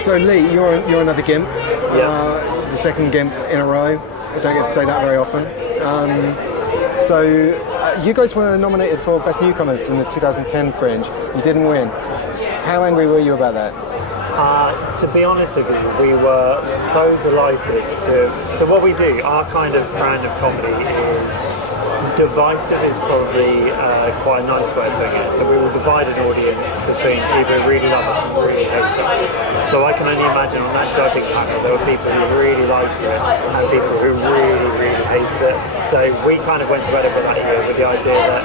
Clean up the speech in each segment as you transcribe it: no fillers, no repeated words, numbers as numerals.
So Lee, you're another GIMP. The second GIMP in a row. I don't get to say that very often. So you guys were nominated for Best Newcomers in the 2010 Fringe. You didn't win. How angry were you about that? To be honest with you, we were so delighted to... So what we do, our kind of brand of comedy is... Divisive is probably quite a nice way of putting it. So we will divide an audience between people who really love us and really hate us. So I can only imagine on that judging panel there were people who really liked it and people who really, really hated it. So we kind of went to Edinburgh that year with the idea that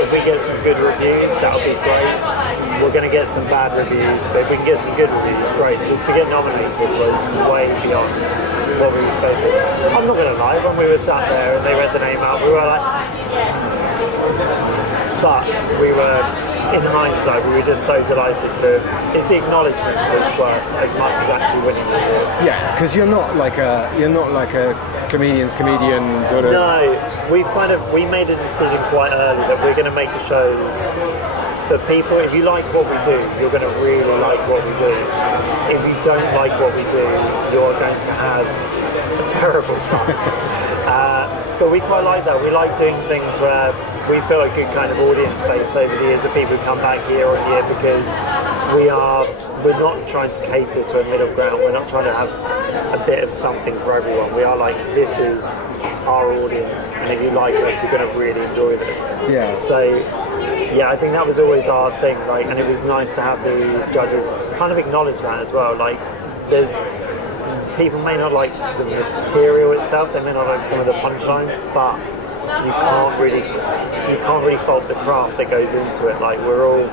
if we get some good reviews, that'll be great. We're going to get some bad reviews, but if we can get some good reviews, great. So to get nominated was way beyond what we expected. I'm not going to lie, when we were sat there and they read the name out, we were like... But we were, in hindsight, we were just so delighted to... It's the acknowledgement that's worth as much as actually winning the award. Yeah, because you're not like a comedian sort of... No, we made a decision quite early that we're going to make the shows for people. If you like what we do, you're going to really like what we do. If you don't like what we do, you're going to have a terrible time. But we quite like that. We like doing things where we've built a good kind of audience base over the years of people who come back year on year because we're not trying to cater to a middle ground. We're not trying to have a bit of something for everyone. We are like, this is our audience, and if you like us, you're going to really enjoy this. Yeah. So, yeah, I think that was always our thing. Like, and it was nice to have the judges kind of acknowledge that as well. Like, there's people may not like the material itself, they may not like some of the punchlines, but you can't really fault the craft that goes into it. Like, we're all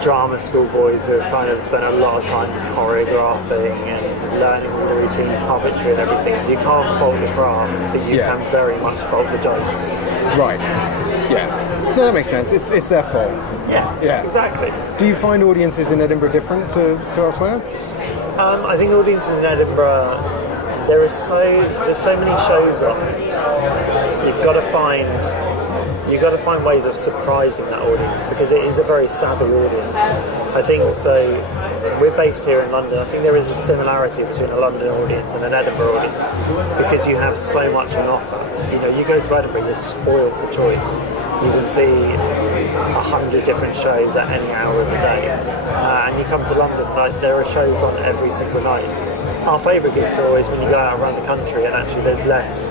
drama school boys who have kind of spent a lot of time choreographing and learning all the routines, puppetry and everything. So you can't fault the craft, but you can very much fault the jokes. Right. Yeah. No, that makes sense. It's their fault. Yeah. Exactly. Do you find audiences in Edinburgh different to elsewhere? I think audiences in Edinburgh, there's so many shows on. You've got to find ways of surprising that audience because it is a very savvy audience. I think so. We're based here in London. I think there is a similarity between a London audience and an Edinburgh audience because you have so much on offer. You know, you go to Edinburgh, you're spoiled for choice. You can see 100 different shows at any hour of the day. And you come to London, like, there are shows on every single night. Our favourite gigs are always when you go out around the country and actually there's less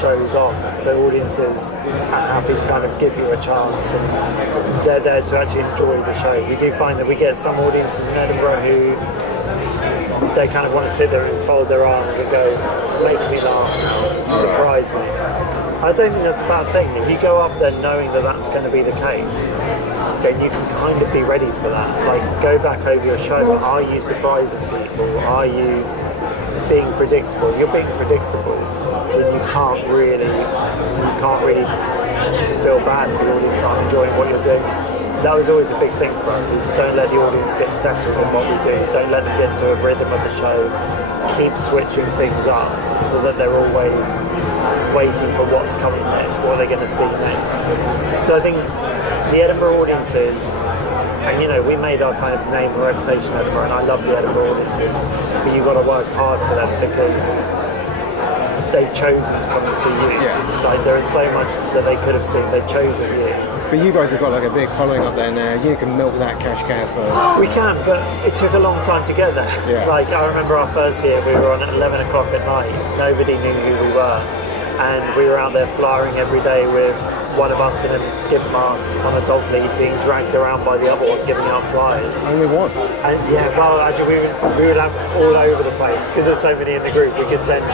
shows on, so audiences are happy to kind of give you a chance and they're there to actually enjoy the show. We do find that we get some audiences in Edinburgh who they kind of want to sit there and fold their arms and go, make me laugh, surprise me. I don't think that's a bad thing. If you go up there knowing that that's going to be the case, then you can kind of be ready for that. Like, go back over your show. Are you surprising people? Are you being predictable? If you're being predictable, then you can't really feel bad if the audience aren't enjoying what you're doing. That was always a big thing for us, is don't let the audience get settled in what we do. Don't let them get into a rhythm of the show. Keep switching things up so that they're always waiting for what's coming next, what they're going to see next. So I think the Edinburgh audiences, and you know, we made our kind of name and reputation in Edinburgh, and I love the Edinburgh audiences, but you've got to work hard for them because they've chosen to come and see you. Yeah. Like, there is so much that they could have seen, they've chosen you. But you guys have got like a big following up there now. You can milk that cash cow for... We can, but it took a long time to get there. Yeah. Like, I remember our first year, we were on at 11 o'clock at night. Nobody knew who we were. And we were out there flyering every day with one of us in a gimp mask on a dog lead being dragged around by the other one giving out flyers. Only one? And yeah, well, actually we would have all over the place because there's so many in the group. We could send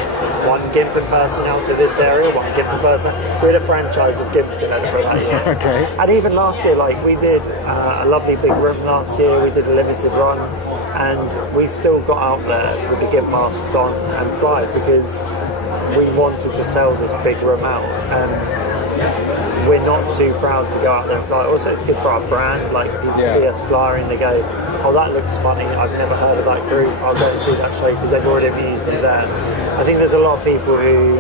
one gimp person out to this area, one gimp person. We had a franchise of gimps in Edinburgh that year. Okay. And even last year, like, we did a lovely big room last year. We did a limited run, and we still got out there with the gimp masks on and fly because we wanted to sell this big room out, and we're not too proud to go out there and fly. Also, it's good for our brand. Like, people see us flying, they go, oh, that looks funny, I've never heard of that group, I'll go and see that show because they've already amused me there. I think there's a lot of people who...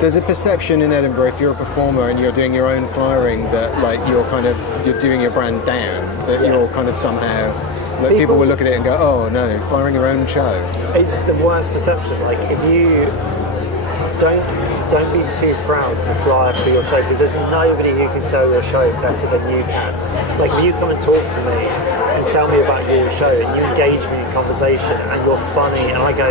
There's a perception in Edinburgh, if you're a performer and you're doing your own flyering, that like you're doing your brand down, that you're kind of somehow That people will look at it and go, oh no, firing your own show. It's the worst perception. Like, if you don't be too proud to fly for your show, because there's nobody who can sell your show better than you can. Like, if you come and talk to me and tell me about your show and you engage me in conversation and you're funny and I go,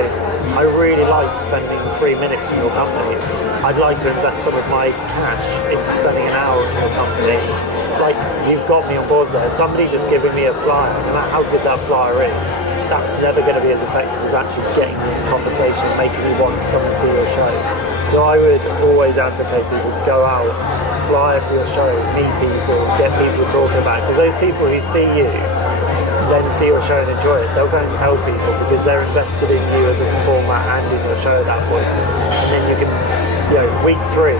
I really like spending 3 minutes in your company, I'd like to invest some of my cash into spending an hour in your company. Like, you've got me on board there. Somebody just giving me a flyer, no matter how good that flyer is, that's never going to be as effective as actually getting me in conversation and making me want to come and see your show. So I would always advocate people to go out, fly for your show, meet people, get people talking about it. Because those people who see you, then see your show and enjoy it, they'll go and tell people because they're invested in you as a performer and in your show at that point. And then you can, week 3,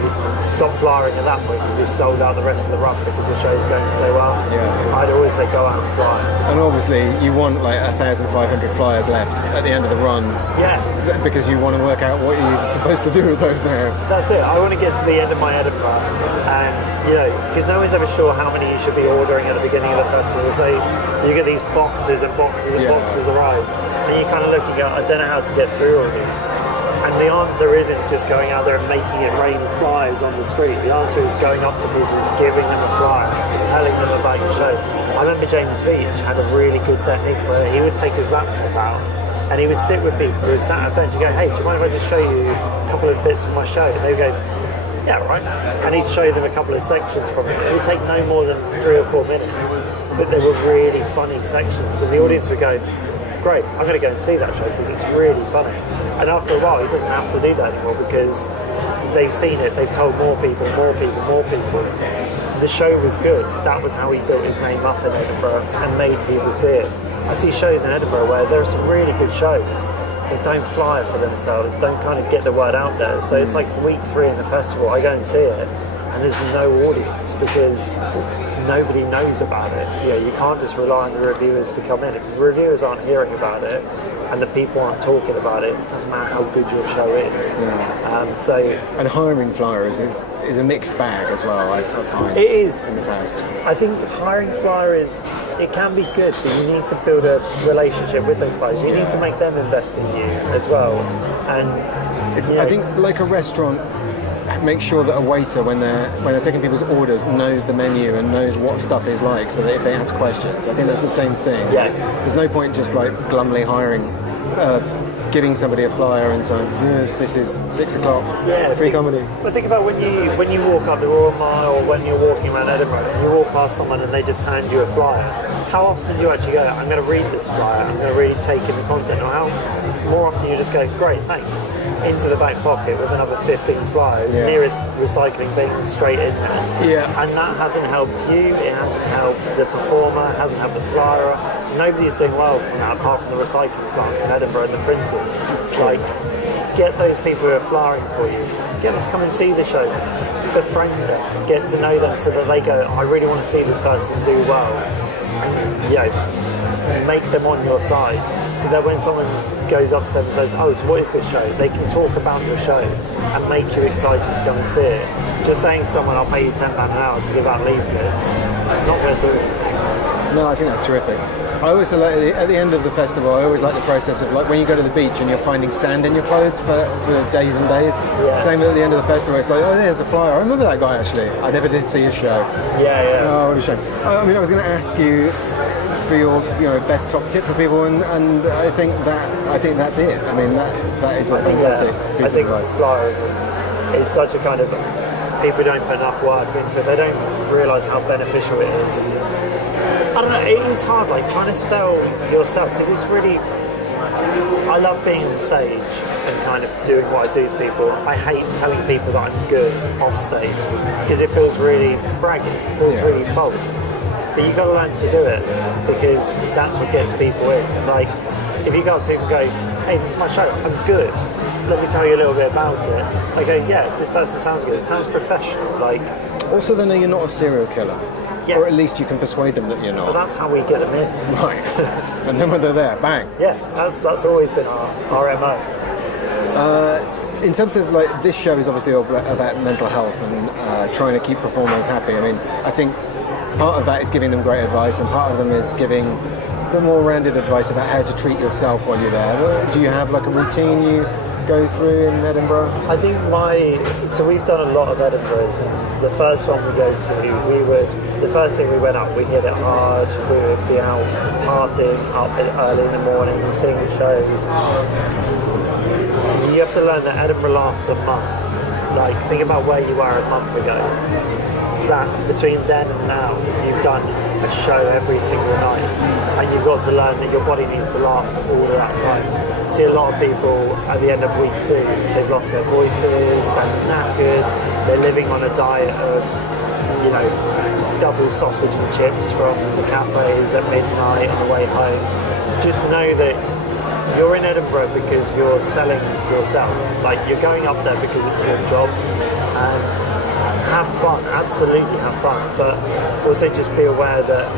stop flying at that point because you've sold out the rest of the run because the show's going so well. Yeah. I'd always say go out and fly. And obviously you want like 1,500 flyers left at the end of the run. Yeah. Because you want to work out what you're supposed to do with those now. That's it. I want to get to the end of my Edinburgh and, because no one's ever sure how many you should be ordering at the beginning of the festival. So you get these boxes and boxes and boxes arrive and you kind of look and go, I don't know how to get through all these. And the answer isn't just going out there and making it rain flyers on the street. The answer is going up to people, giving them a flyer, telling them about your show. I remember James Veach had a really good technique where he would take his laptop out and he would sit with people who were sat at a bench and go, hey, do you mind if I just show you a couple of bits of my show? And they would go, yeah, right. And he'd show them a couple of sections from it. It would take no more than 3 or 4 minutes, but they were really funny sections. And the audience would go, great, I'm going to go and see that show because it's really funny. And after a while, he doesn't have to do that anymore because they've seen it, they've told more people. The show was good. That was how he built his name up in Edinburgh and made people see it. I see shows in Edinburgh where there are some really good shows that don't fly for themselves, don't kind of get the word out there. So it's like week 3 in the festival, I go and see it and there's no audience because nobody knows about it. You can't just rely on the reviewers to come in. If the reviewers aren't hearing about it and the people aren't talking about it, it doesn't matter how good your show is. And hiring flyers is a mixed bag as well, I find. It is. In the past. I think hiring flyers, it can be good, but you need to build a relationship with those flyers. You need to make them invest in you as well. And I think like a restaurant, make sure that a waiter, when they're taking people's orders, knows the menu and knows what stuff is like, so that if they ask questions, I think that's the same thing. Yeah. There's no point just like glumly hiring, giving somebody a flyer and saying, this is 6 o'clock, free comedy. But think about when you walk up the Royal Mile or when you're walking around Edinburgh and you walk past someone and they just hand you a flyer. How often do you actually go, I'm going to read this flyer, I'm going to really take in the content, or how more often you just go, great, thanks, into the back pocket with another 15 flyers, nearest recycling bin straight in there. Yeah. And that hasn't helped you, it hasn't helped the performer, it hasn't helped the flyer. Nobody's doing well from that apart from the recycling plants in Edinburgh and the printers. Like, get those people who are flyering for you, get them to come and see the show, befriend them, get to know them so that they go, I really want to see this person do well. And, make them on your side so that when someone goes up to them and says, oh, so what is this show? They can talk about your show and make you excited to go and see it. Just saying to someone, I'll pay you £10 an hour to give out leaflets, it's not going to do anything. No, I think that's terrific. I always like at the end of the festival, I always like the process of like when you go to the beach and you're finding sand in your clothes for days and days. Yeah. Same at the end of the festival, it's like, oh, there's a flyer. I remember that guy actually. I never did see his show. Yeah. Oh, what a shame. I was going to ask you for your best top tip for people, and I think that's it. I mean that is a fantastic piece of advice. Flyering is such a kind of, people don't put enough work into it. They don't realise how beneficial it is. I don't know, it is hard, like trying to sell yourself, because it's really, I love being on stage and kind of doing what I do to people. I hate telling people that I'm good off stage because it feels really braggy, it feels really false. But you've got to learn to do it because that's what gets people in. Like, if you go up to people and go, hey, this is my show, I'm good, let me tell you a little bit about it. I go, yeah, this person sounds good, it sounds professional. Like, also, they know you're not a serial killer. Yeah. Or at least you can persuade them that you're not. Well, that's how we get them in. Right. And then when they're there, bang. Yeah, that's always been our MO. In terms of like, this show is obviously all about mental health and trying to keep performers happy. I mean, I think part of that is giving them great advice, and part of them is giving the more rounded advice about how to treat yourself while you're there. Do you have like a routine you go through in Edinburgh? I think so we've done a lot of Edinburghs, and the first one we go to, the first thing we went up, we hit it hard, we would be out partying up early in the morning and seeing shows. You have to learn that Edinburgh lasts a month. Like, think about where you were a month ago. That between then and now, you've done a show every single night, and you've got to learn that your body needs to last all of that time. I see a lot of people at the end of week 2, they've lost their voices, they're knackered, they're living on a diet of, double sausage and chips from the cafes at midnight on the way home. Just know that you're in Edinburgh because you're selling yourself. Like, you're going up there because it's your job, and have fun, absolutely have fun, but also just be aware that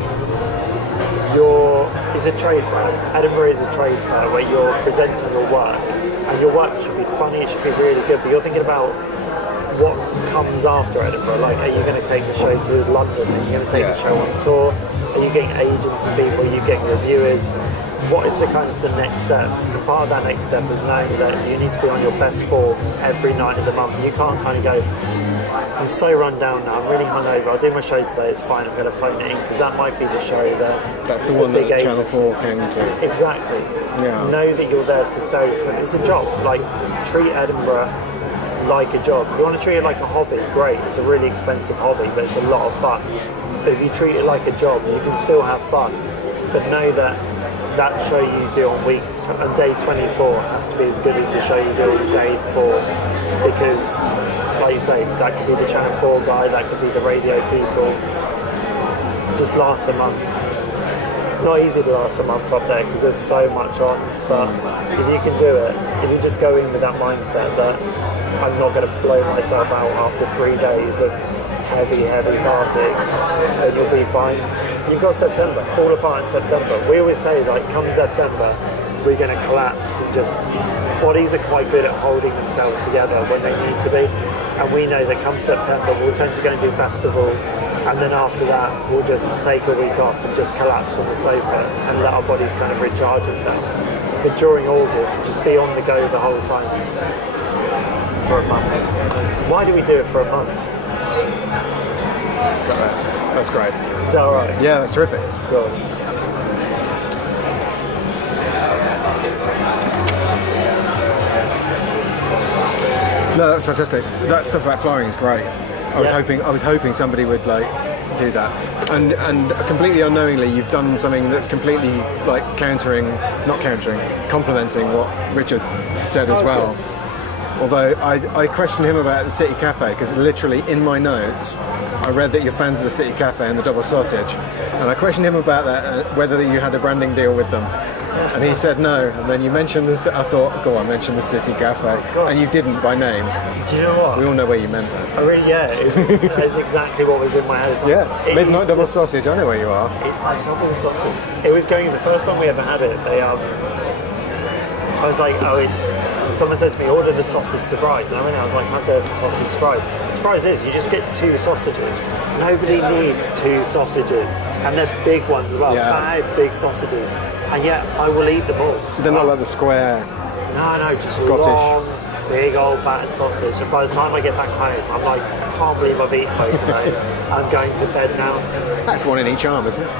it's a trade fair. Edinburgh is a trade fair where you're presenting your work, and your work should be funny, it should be really good, but you're thinking about what comes after Edinburgh. Like, are you going to take the show to London? Are you going to take the show on tour? Are you getting agents and people? Are you getting reviewers? What is the next step? And part of that next step is knowing that you need to be on your best form every night of the month. You can't kind of go, I'm so run down now, I'm really hungover, I'll do my show today, it's fine, I'm going to phone it in, because that might be the show that's the one that Channel 4 came to. Exactly. Yeah. Know that you're there to sell yourself. It's a job. Like, treat Edinburgh like a job. If you want to treat it like a hobby, great. It's a really expensive hobby, but it's a lot of fun. But if you treat it like a job, you can still have fun. But know that that show you do on day 24 has to be as good as the show you do on day 4. Because, like you say, that could be the Channel 4 guy, that could be the radio people. Just last a month. It's not easy to last a month up there because there's so much on. But if you can do it, if you just go in with that mindset that I'm not going to blow myself out after 3 days of heavy partying, then you'll be fine. You've got September, fall apart in September. We always say, like, come September, we're going to collapse, and just bodies are quite good at holding themselves together when they need to be. And we know that come September, we'll tend to go and do festival, and then after that, we'll just take a week off and just collapse on the sofa and let our bodies kind of recharge themselves. But during August, just be on the go the whole time. For a month. Why do we do it for a month? That's great. Is that alright? Yeah, that's terrific. Cool. No, that's fantastic. That stuff about flying is great. I was hoping somebody would do that. And completely unknowingly, you've done something that's completely complementing what Richard said as well. Cool. Although I questioned him about the City Cafe, because literally in my notes I read that you're fans of the City Cafe and the double sausage, and I questioned him about that, whether you had a branding deal with them, and he said no. And then you mentioned I thought, go on, mention the City Cafe, and you didn't by name. Do you know what? We all know where you meant that. It's exactly what was in my head. Yeah, midnight double sausage, I know where you are. It's like double sausage. It was going, the first time we ever had it, I was like, someone said to me, order the sausage surprise. And I went out, I was like, have the sausage surprise. The surprise is, you just get 2 sausages. Nobody needs 2 sausages. And they're big ones as well, big sausages. And yet, I will eat them all. They're not like the square. No, just Scottish. long, big old battered sausage. And by the time I get back home, I'm like, I can't believe I've eaten both of those. I'm going to bed now. That's one in each arm, isn't it?